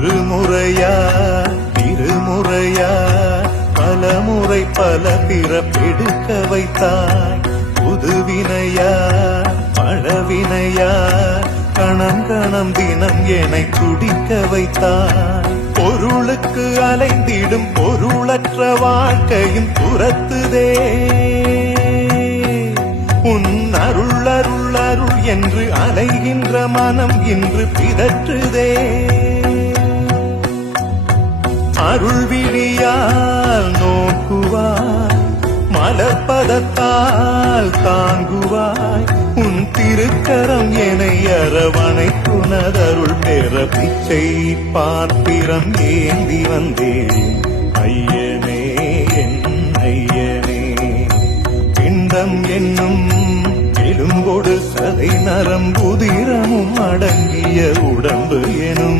ஒரு முறையா திருமுறையா பலமுறை பல பிறப்பெடுக்க வைத்தாய். புதுவினையா பழவினையா கணம் கணம் தினம் என்னை துடிக்க வைத்தாய். பொருளுக்கு அலைந்திடும் பொருளற்ற வாழ்க்கையும் துரத்துதே. உன் அருள் அருள் அருள் என்று அலைகின்ற மனம் இன்று பிதற்றுதே. அருள் விழியால் நோக்குவாய், மலர்பதத்தால் தாங்குவாய். உன் திருக்கரம் என்னை அரவணைத்துனதருள் பெற பிச்சை பாத்திரம் ஏந்தி வந்தேன். ஐயனே என் ஐயனே, பிண்டம் என்னும் எலும்பொடு சதை நரம்புதிரமும் அடங்கிய உடம்பு எனும்